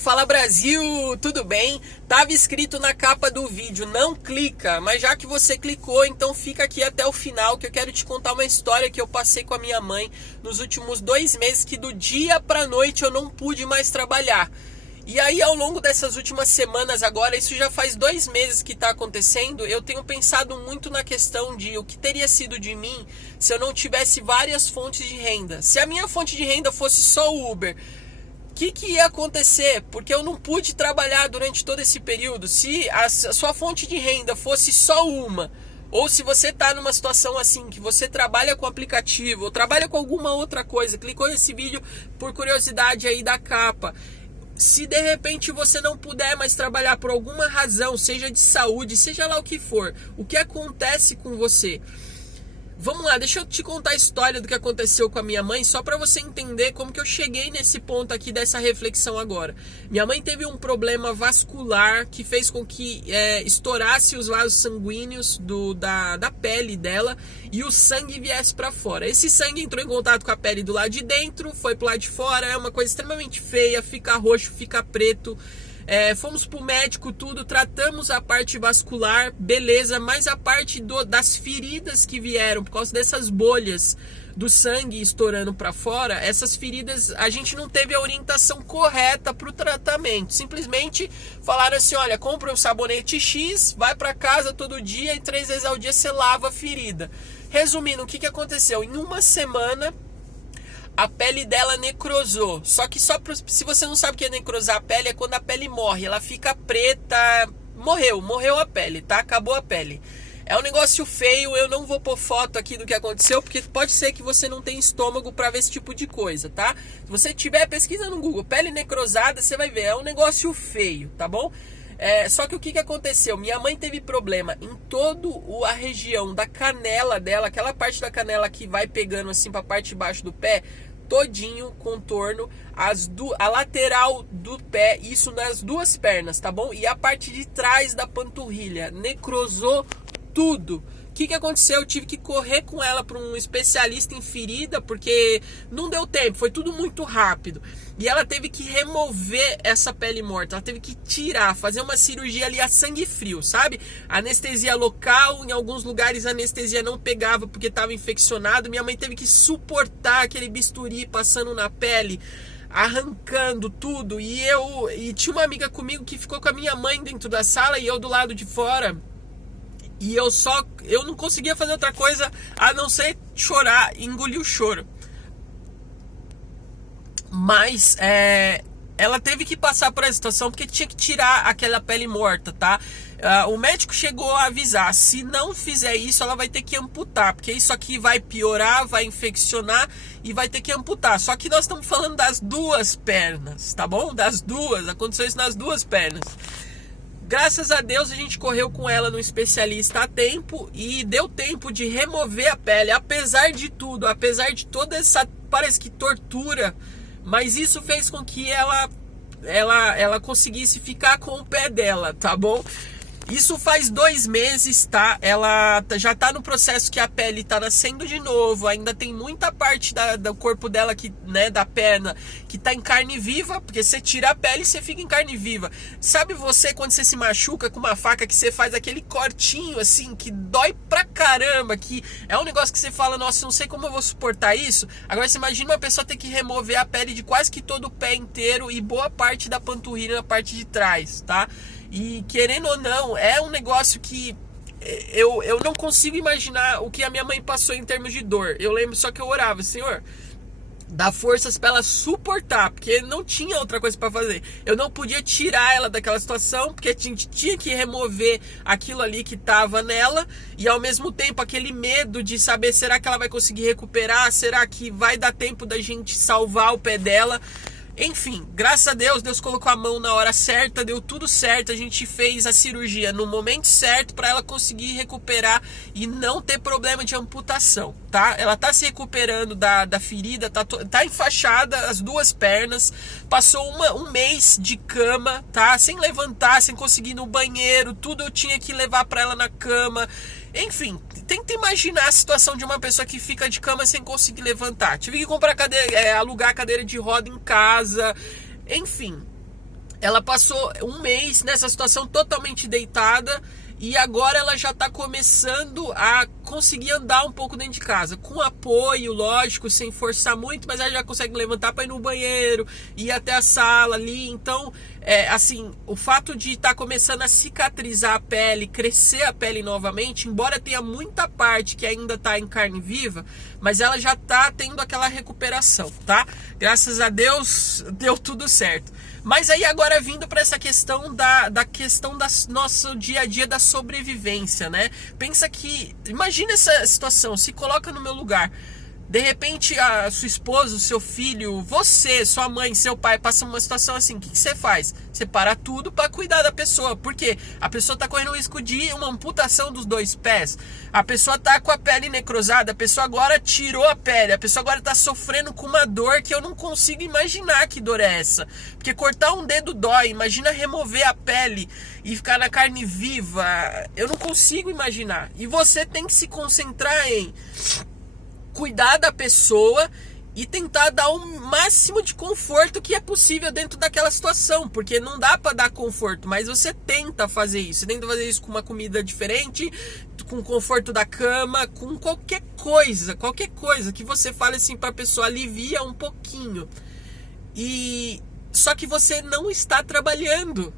Fala Brasil, tudo bem? Tava escrito na capa do vídeo, não clica, mas já que você clicou, então fica aqui até o final que eu quero te contar uma história que eu passei com a minha mãe nos últimos 2 meses, que do dia pra noite eu não pude mais trabalhar. E aí ao longo dessas últimas semanas agora, isso já faz 2 meses que está acontecendo, eu tenho pensado muito na questão de o que teria sido de mim se eu não tivesse várias fontes de renda. Se a minha fonte de renda fosse só o Uber, o que ia acontecer? Porque eu não pude trabalhar durante todo esse período. Se a sua fonte de renda fosse só uma, ou se você está numa situação assim, que você trabalha com aplicativo, ou trabalha com alguma outra coisa, clicou nesse vídeo por curiosidade aí da capa, se de repente você não puder mais trabalhar por alguma razão, seja de saúde, seja lá o que for, o que acontece com você? Vamos lá, deixa eu te contar a história do que aconteceu com a minha mãe, só para você entender como que eu cheguei nesse ponto aqui dessa reflexão agora. Minha mãe teve um problema vascular que fez com que estourasse os vasos sanguíneos da pele dela e o sangue viesse para fora. Esse sangue entrou em contato com a pele do lado de dentro, foi pro lado de fora, é uma coisa extremamente feia, fica roxo, fica preto. Fomos pro médico, tudo, tratamos a parte vascular, beleza, mas a parte das feridas que vieram por causa dessas bolhas do sangue estourando para fora, essas feridas a gente não teve a orientação correta para o tratamento. Simplesmente falaram assim: olha, compra um sabonete X, vai para casa todo dia e 3 vezes ao dia você lava a ferida. Resumindo, o que aconteceu? Em uma semana a pele dela necrosou. Só que se você não sabe o que é necrosar a pele, é quando a pele morre, ela fica preta, morreu a pele, tá? Acabou a pele. É um negócio feio, eu não vou pôr foto aqui do que aconteceu, porque pode ser que você não tenha estômago para ver esse tipo de coisa, tá? Se você tiver, pesquisa no Google, pele necrosada, você vai ver, é um negócio feio, tá bom? Só que o que aconteceu? Minha mãe teve problema em toda a região da canela dela, aquela parte da canela que vai pegando assim para a parte de baixo do pé, todinho, contorno, a lateral do pé, isso nas 2 pernas, tá bom? E a parte de trás da panturrilha, necrosou tudo. O que aconteceu? Eu tive que correr com ela para um especialista em ferida, porque não deu tempo, foi tudo muito rápido. E ela teve que remover essa pele morta, ela teve que tirar, fazer uma cirurgia ali a sangue frio, sabe? Anestesia local, em alguns lugares a anestesia não pegava porque estava infeccionado. Minha mãe teve que suportar aquele bisturi passando na pele, arrancando tudo. E tinha uma amiga comigo que ficou com a minha mãe dentro da sala e eu do lado de fora. E eu não conseguia fazer outra coisa a não ser chorar, engolir o choro. Mas ela teve que passar por essa situação porque tinha que tirar aquela pele morta, tá? O médico chegou a avisar, se não fizer isso, ela vai ter que amputar, porque isso aqui vai piorar, vai infeccionar e vai ter que amputar. Só que nós estamos falando das 2 pernas, tá bom? Das 2, aconteceu isso nas 2 pernas. Graças a Deus a gente correu com ela no especialista a tempo e deu tempo de remover a pele, apesar de tudo, apesar de toda essa, parece que tortura, mas isso fez com que ela conseguisse ficar com o pé dela, tá bom? Isso faz 2 meses, tá? Ela já tá no processo que a pele tá nascendo de novo. Ainda tem muita parte do corpo dela, da perna, que tá em carne viva. Porque você tira a pele e você fica em carne viva. Sabe você, quando você se machuca com uma faca, que você faz aquele cortinho assim, que dói pra caramba, que é um negócio que você fala: nossa, não sei como eu vou suportar isso. Agora você imagina uma pessoa ter que remover a pele de quase que todo o pé inteiro e boa parte da panturrilha na parte de trás, tá? E querendo ou não, é um negócio que eu não consigo imaginar o que a minha mãe passou em termos de dor. Eu lembro só que eu orava: Senhor, dá forças para ela suportar, porque não tinha outra coisa para fazer. Eu não podia tirar ela daquela situação, porque tinha que remover aquilo ali que estava nela, e ao mesmo tempo aquele medo de saber, será que ela vai conseguir recuperar? Será que vai dar tempo da gente salvar o pé dela? Enfim, graças a Deus, Deus colocou a mão na hora certa, deu tudo certo, a gente fez a cirurgia no momento certo para ela conseguir recuperar e não ter problema de amputação, tá? Ela tá se recuperando da ferida, tá enfaixada as 2 pernas, passou um mês de cama, tá? Sem levantar, sem conseguir ir no banheiro, tudo eu tinha que levar para ela na cama. Enfim, tenta imaginar a situação de uma pessoa que fica de cama sem conseguir levantar. Tive que comprar alugar cadeira de roda em casa. Enfim, ela passou um mês nessa situação totalmente deitada e agora ela já está começando a conseguir andar um pouco dentro de casa, com apoio, lógico, sem forçar muito, mas ela já consegue levantar para ir no banheiro, ir até a sala ali. Então, assim, o fato de estar começando a cicatrizar a pele, crescer a pele novamente, embora tenha muita parte que ainda está em carne viva, mas ela já está tendo aquela recuperação, tá? Graças a Deus, deu tudo certo. Mas aí agora vindo para essa questão da questão da nosso dia a dia da sobrevivência, né? Pensa que, imagina essa situação, se coloca no meu lugar. De repente a sua esposa, o seu filho, você, sua mãe, seu pai passa uma situação assim, o que você faz? Você para tudo para cuidar da pessoa, porque a pessoa está correndo o risco de uma amputação dos 2 pés, a pessoa está com a pele necrosada, a pessoa agora tirou a pele, a pessoa agora está sofrendo com uma dor que eu não consigo imaginar que dor é essa, porque cortar um dedo dói, imagina remover a pele e ficar na carne viva, eu não consigo imaginar. E você tem que se concentrar em cuidar da pessoa e tentar dar o máximo de conforto que é possível dentro daquela situação, porque não dá para dar conforto, mas você tenta fazer isso. Você tenta fazer isso com uma comida diferente, com o conforto da cama, com qualquer coisa que você fale assim para a pessoa, alivia um pouquinho. E só que você não está trabalhando.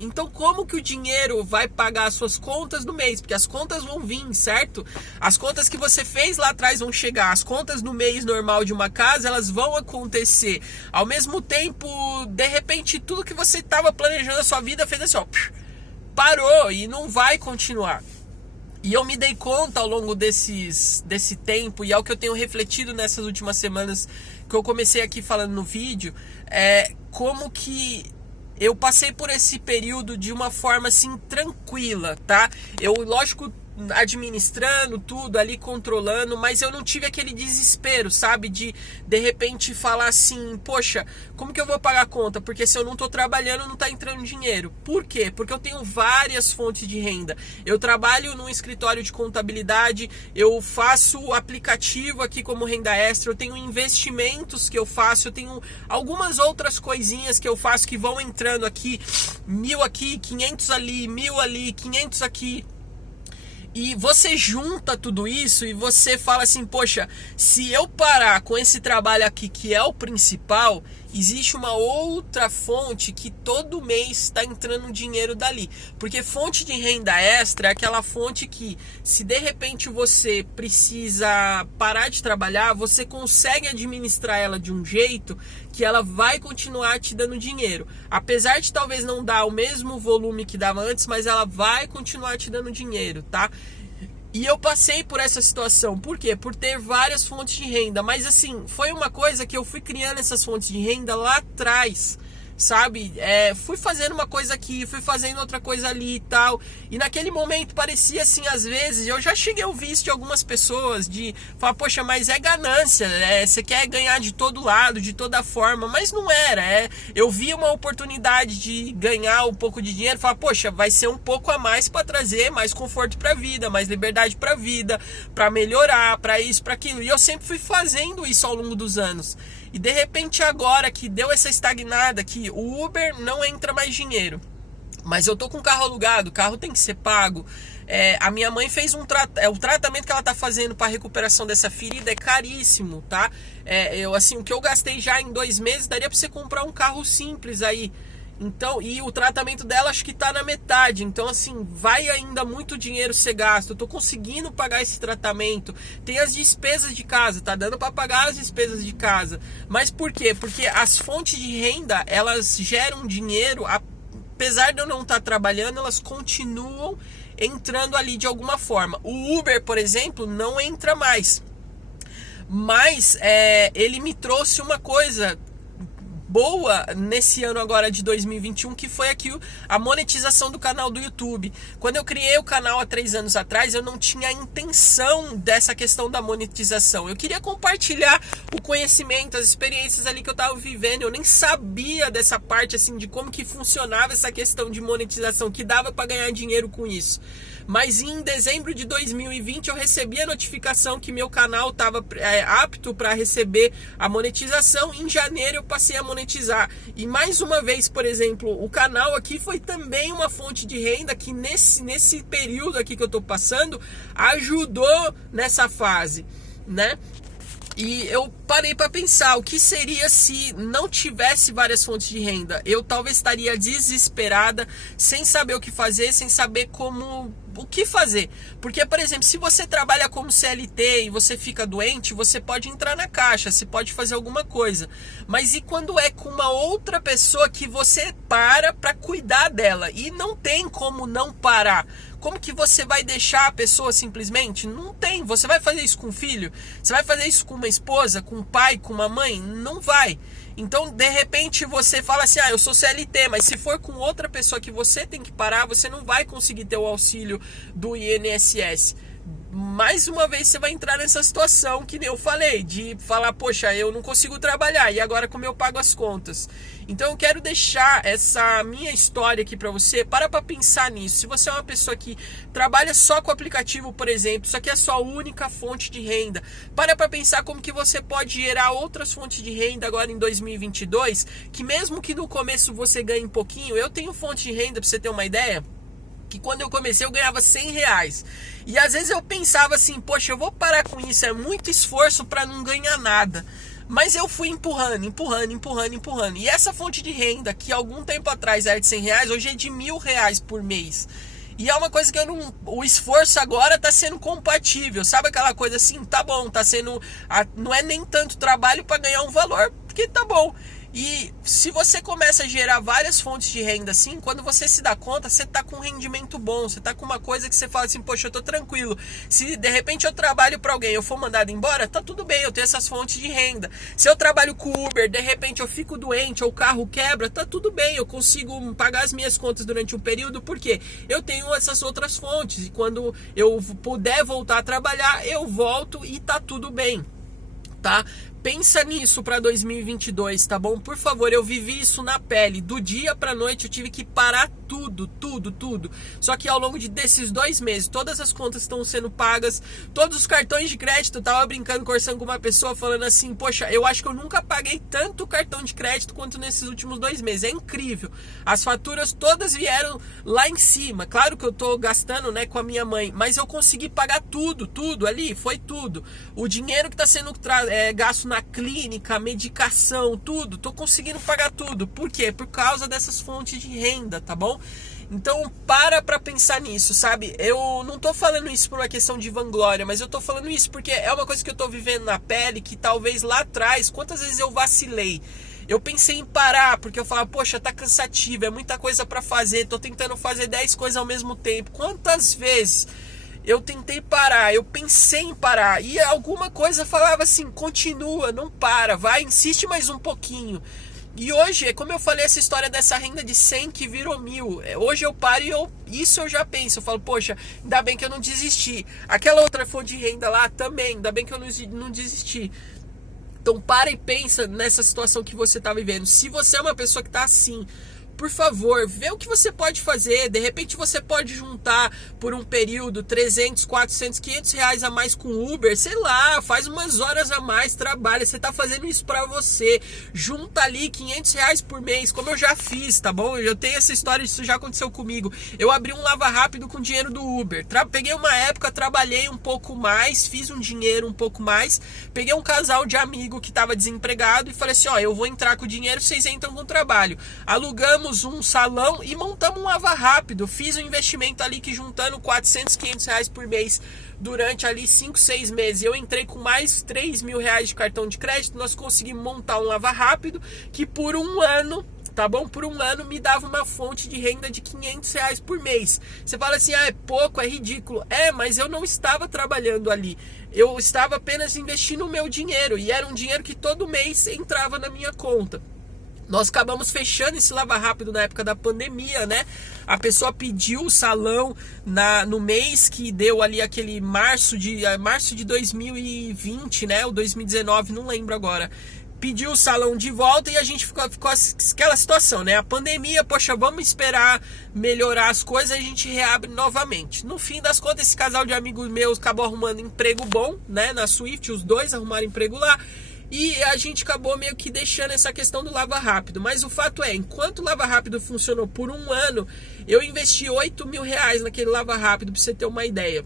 Então como que o dinheiro vai pagar as suas contas no mês? Porque as contas vão vir, certo? As contas que você fez lá atrás vão chegar. As contas no mês normal de uma casa, elas vão acontecer. Ao mesmo tempo, de repente, tudo que você estava planejando na sua vida fez assim, ó, parou e não vai continuar. E eu me dei conta ao longo desse tempo, e é o que eu tenho refletido nessas últimas semanas, que eu comecei aqui falando no vídeo, como que eu passei por esse período de uma forma assim tranquila, tá? Eu, lógico, administrando tudo ali, controlando, mas eu não tive aquele desespero, sabe? De repente falar assim, poxa, como que eu vou pagar a conta? Porque se eu não tô trabalhando, não tá entrando dinheiro. Por quê? Porque eu tenho várias fontes de renda. Eu trabalho num escritório de contabilidade, eu faço aplicativo aqui como renda extra, eu tenho investimentos que eu faço, eu tenho algumas outras coisinhas que eu faço que vão entrando aqui, 1.000 aqui, 500 ali, 1.000 ali, 500 aqui. E você junta tudo isso e você fala assim, poxa, se eu parar com esse trabalho aqui que é o principal, existe uma outra fonte que todo mês está entrando dinheiro dali. Porque fonte de renda extra é aquela fonte que, se de repente você precisa parar de trabalhar, você consegue administrar ela de um jeito que ela vai continuar te dando dinheiro. Apesar de talvez não dar o mesmo volume que dava antes, mas ela vai continuar te dando dinheiro, tá? E eu passei por essa situação. Por quê? Por ter várias fontes de renda. Mas assim, foi uma coisa que eu fui criando essas fontes de renda lá atrás, sabe? Fui fazendo uma coisa aqui, fui fazendo outra coisa ali e tal. E naquele momento parecia assim, às vezes, eu já cheguei a ouvir isso de algumas pessoas, de falar, poxa, mas é ganância, você quer ganhar de todo lado, de toda forma. Mas não era, eu vi uma oportunidade de ganhar um pouco de dinheiro, falar, poxa, vai ser um pouco a mais para trazer mais conforto para a vida, mais liberdade para a vida, para melhorar, para isso, para aquilo. E eu sempre fui fazendo isso ao longo dos anos. E de repente agora que deu essa estagnada, que o Uber não entra mais dinheiro, mas eu tô com o carro alugado, o carro tem que ser pago. A minha mãe fez o tratamento que ela tá fazendo para recuperação dessa ferida é caríssimo, tá? Assim, o que eu gastei já em 2 meses daria para você comprar um carro simples aí. Então, e o tratamento dela acho que tá na metade. Então, assim, vai ainda muito dinheiro ser gasto. Eu tô conseguindo pagar esse tratamento. Tem as despesas de casa, tá dando para pagar as despesas de casa. Mas por quê? Porque as fontes de renda, elas geram dinheiro, apesar de eu não estar trabalhando, elas continuam entrando ali de alguma forma. O Uber, por exemplo, não entra mais. Mas ele me trouxe uma coisa boa nesse ano agora de 2021, que foi aqui a monetização do canal do YouTube. Quando eu criei o canal há 3 anos atrás, eu não tinha a intenção dessa questão da monetização. Eu queria compartilhar o conhecimento, as experiências ali que eu estava vivendo. Eu nem sabia dessa parte assim de como que funcionava essa questão de monetização, que dava para ganhar dinheiro com isso. Mas em dezembro de 2020 eu recebi a notificação que meu canal estava apto para receber a monetização. Em janeiro eu passei a monetizar. E mais uma vez, por exemplo, o canal aqui foi também uma fonte de renda que nesse período aqui que eu estou passando ajudou nessa fase, né? E eu parei para pensar, o que seria se não tivesse várias fontes de renda? Eu talvez estaria desesperada, sem saber o que fazer, sem saber o que fazer. Porque, por exemplo, se você trabalha como CLT e você fica doente, você pode entrar na caixa, você pode fazer alguma coisa. Mas e quando é com uma outra pessoa que você para cuidar dela? E não tem como não parar. Como que você vai deixar a pessoa simplesmente? Não tem. Você vai fazer isso com o filho? Você vai fazer isso com uma esposa, com um pai, com uma mãe? Não vai. Então, de repente, você fala assim, eu sou CLT, mas se for com outra pessoa que você tem que parar, você não vai conseguir ter o auxílio do INSS. Mais uma vez você vai entrar nessa situação que eu falei, de falar, poxa, eu não consigo trabalhar, e agora como eu pago as contas? Então eu quero deixar essa minha história aqui para você, para pensar nisso. Se você é uma pessoa que trabalha só com o aplicativo, por exemplo, isso aqui é a sua única fonte de renda, para pensar como que você pode gerar outras fontes de renda agora em 2022, que mesmo que no começo você ganhe um pouquinho, eu tenho fonte de renda, para você ter uma ideia, que quando eu comecei eu ganhava R$100. E às vezes eu pensava assim, poxa, eu vou parar com isso, é muito esforço para não ganhar nada. Mas eu fui empurrando. E essa fonte de renda, que algum tempo atrás era de R$100, hoje é de R$1.000 por mês. E é uma coisa que o esforço agora está sendo compatível. Sabe aquela coisa assim, tá bom, tá sendo, não é nem tanto trabalho para ganhar um valor, porque tá bom. E se você começa a gerar várias fontes de renda assim, quando você se dá conta, você tá com um rendimento bom, você tá com uma coisa que você fala assim, poxa, eu tô tranquilo. Se de repente eu trabalho para alguém, eu for mandado embora, tá tudo bem, eu tenho essas fontes de renda. Se eu trabalho com Uber, de repente eu fico doente ou o carro quebra, tá tudo bem, eu consigo pagar as minhas contas durante um período, porque eu tenho essas outras fontes. E quando eu puder voltar a trabalhar, eu volto e tá tudo bem, tá? Pensa nisso para 2022, tá bom? Por favor, eu vivi isso na pele. Do dia para noite eu tive que parar tudo. Só que ao longo desses 2 meses, todas as contas estão sendo pagas, todos os cartões de crédito. Eu tava brincando, conversando com uma pessoa, falando assim, poxa, eu acho que eu nunca paguei tanto cartão de crédito quanto nesses últimos 2 meses. É incrível. As faturas todas vieram lá em cima. Claro que eu tô gastando, né, com a minha mãe, mas eu consegui pagar tudo ali, foi tudo. O dinheiro que tá sendo gasto na clínica, medicação, tudo, tô conseguindo pagar tudo. Por quê? Por causa dessas fontes de renda, tá bom? Então para pensar nisso, sabe? Eu não tô falando isso por uma questão de vanglória, mas eu tô falando isso porque é uma coisa que eu tô vivendo na pele, que talvez lá atrás, quantas vezes eu vacilei. Eu pensei em parar, porque eu falava, poxa, tá cansativo, é muita coisa pra fazer, tô tentando fazer 10 coisas ao mesmo tempo. Quantas vezes eu tentei parar, eu pensei em parar, e alguma coisa falava assim, continua, não para, vai, insiste mais um pouquinho. E hoje, como eu falei, essa história dessa renda de 100 que virou 1.000, hoje eu paro e isso eu já penso, eu falo, poxa, ainda bem que eu não desisti. Aquela outra fonte de renda lá também, ainda bem que eu não desisti. Então para e pensa nessa situação que você está vivendo. Se você é uma pessoa que está assim, por favor, vê o que você pode fazer. De repente você pode juntar por um período 300, 400, 500 reais a mais com Uber, sei lá, faz umas horas a mais, trabalha, você tá fazendo isso pra você, junta ali 500 reais por mês, como eu já fiz, tá bom? Eu tenho essa história, isso já aconteceu comigo. Eu abri um Lava Rápido com dinheiro do Uber, peguei uma época, trabalhei um pouco mais, fiz um dinheiro um pouco mais, peguei um casal de amigo que tava desempregado e falei assim, ó, eu vou entrar com o dinheiro, vocês entram com o trabalho. Alugamos um salão e montamos um Lava Rápido. Fiz um investimento ali que juntando 400, 500 reais por mês durante ali 5, 6 meses. Eu entrei com mais 3 mil reais de cartão de crédito. Nós conseguimos montar um Lava Rápido que por um ano, tá bom? Por um ano me dava uma fonte de renda de 500 reais por mês. Você fala assim, é pouco, é ridículo. Mas eu não estava trabalhando ali. Eu estava apenas investindo o meu dinheiro. E era um dinheiro que todo mês entrava na minha conta. Nós acabamos fechando esse Lava Rápido na época da pandemia, né? A pessoa pediu o salão no mês que deu ali aquele março de 2020, né? Ou 2019, não lembro agora. pediu o salão de volta e a gente ficou aquela situação, né? A pandemia, poxa, vamos esperar melhorar as coisas, a gente reabre novamente. No fim das contas, esse casal de amigos meus acabou arrumando emprego bom, né? Na Swift, os dois arrumaram emprego lá. E a gente acabou meio que deixando essa questão do Lava Rápido. Mas o fato é, enquanto o Lava Rápido funcionou por um ano, eu investi R$8.000 naquele Lava Rápido, pra você ter uma ideia.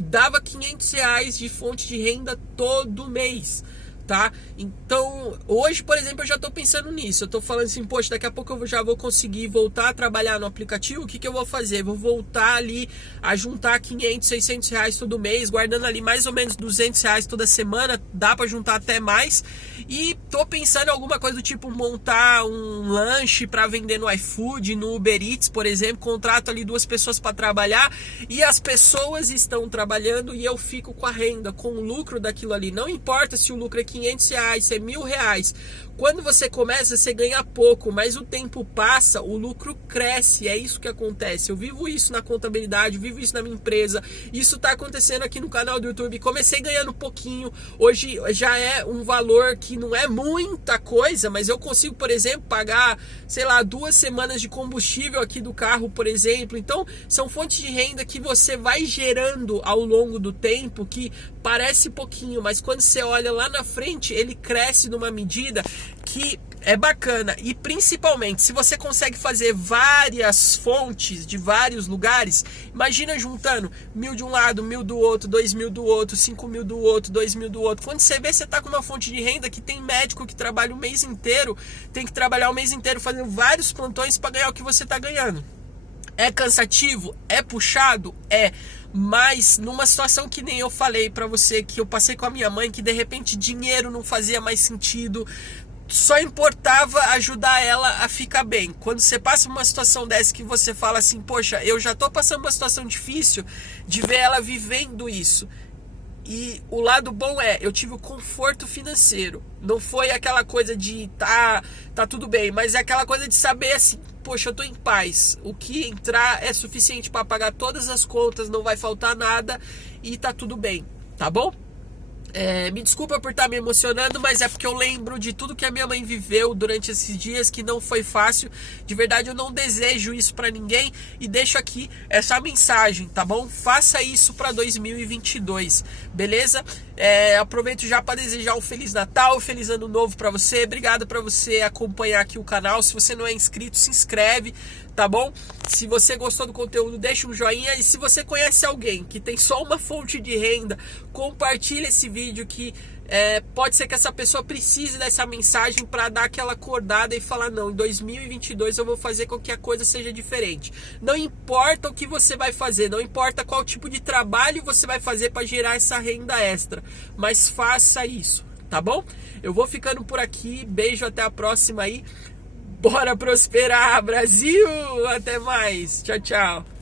Dava R$500 de fonte de renda todo mês, tá? Então, hoje, por exemplo, eu já tô pensando nisso. Eu tô falando assim, poxa, daqui a pouco eu já vou conseguir voltar a trabalhar no aplicativo. O que que eu vou fazer? Vou voltar ali a juntar R$500, R$600 todo mês, guardando ali mais ou menos R$200 toda semana. Dá pra juntar até mais. E tô pensando em alguma coisa do tipo montar um lanche para vender no iFood, no Uber Eats, por exemplo. Contrato ali 2 pessoas para trabalhar e as pessoas estão trabalhando e eu fico com a renda, com o lucro daquilo ali. Não importa se o lucro é R$500, se é R$1.000. Quando você começa, você ganha pouco, mas o tempo passa, o lucro cresce, é isso que acontece. Eu vivo isso na contabilidade, vivo isso na minha empresa, isso está acontecendo aqui no canal do YouTube. Comecei ganhando pouquinho, hoje já é um valor que não é muita coisa, mas eu consigo, por exemplo, pagar, sei lá, 2 semanas de combustível aqui do carro, por exemplo. Então, são fontes de renda que você vai gerando ao longo do tempo, que parece pouquinho, mas quando você olha lá na frente, ele cresce numa medida que é bacana. E principalmente, se você consegue fazer várias fontes de vários lugares, imagina juntando 1.000 de um lado, 1.000 do outro, 2.000 do outro, 5.000 do outro, 2.000 do outro. Quando você vê, você tá com uma fonte de renda que tem médico que trabalha o mês inteiro, tem que trabalhar o mês inteiro fazendo vários plantões para ganhar o que você tá ganhando. É cansativo? É puxado? É. Mas numa situação que nem eu falei pra você, que eu passei com a minha mãe, que de repente dinheiro não fazia mais sentido, só importava ajudar ela a ficar bem. Quando você passa uma situação dessa que você fala assim, poxa, eu já tô passando uma situação difícil, de ver ela vivendo isso. E o lado bom é, eu tive o conforto financeiro. Não foi aquela coisa de tá tudo bem, mas é aquela coisa de saber assim, poxa, eu tô em paz. O que entrar é suficiente para pagar todas as contas, não vai faltar nada e tá tudo bem, tá bom? Me desculpa por estar me emocionando, mas é porque eu lembro de tudo que a minha mãe viveu durante esses dias, que não foi fácil. De verdade, eu não desejo isso pra ninguém e deixo aqui essa mensagem, tá bom? Faça isso pra 2022, beleza? Aproveito já para desejar um Feliz Natal, Feliz Ano Novo pra você. Obrigado pra você acompanhar aqui o canal. Se você não é inscrito, se inscreve, tá bom? Se você gostou do conteúdo, deixa um joinha. E se você conhece alguém que tem só uma fonte de renda, compartilha esse vídeo que pode ser que essa pessoa precise dessa mensagem para dar aquela acordada e falar, não, em 2022 eu vou fazer com que a coisa seja diferente. Não importa o que você vai fazer, não importa qual tipo de trabalho você vai fazer para gerar essa renda extra, mas faça isso, tá bom? Eu vou ficando por aqui, beijo, até a próxima aí. Bora prosperar, Brasil! Até mais. Tchau, tchau.